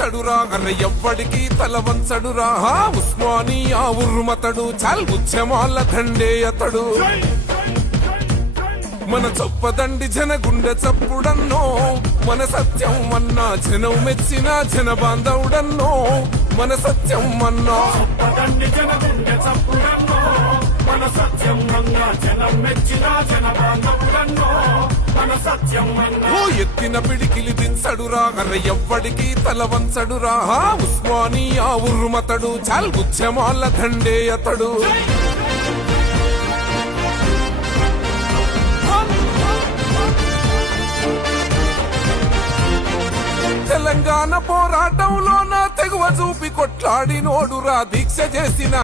దించడురా అరే ఎవ్వడికి తల వంచడురా ఉస్మానియా ఉర్మతడు చాల్ ఉద్యమాల దండే అతడు మన చొప్పదండి జన గుండె చప్పుడన్నో మన సత్యం అన్నా జనం మెచ్చిన జన బాంధవుడన్నో మన సత్యం అన్నా మన సత్యం అన్నా జనం మెచ్చిన జన బాంధవుడన్నో మన సత్యం అన్నా ఓ ఎత్తిన పిడికిలి దించడురా అరే ఎవ్వడికి తల వంచడురా ఉస్మానియా ఉర్మతడు చాల్ ఉద్యమాల దండే అతడు తెలంగాణ పోరాటంలో నా తెగువ చూపి కొట్లాడినోడురా దీక్ష చేసిన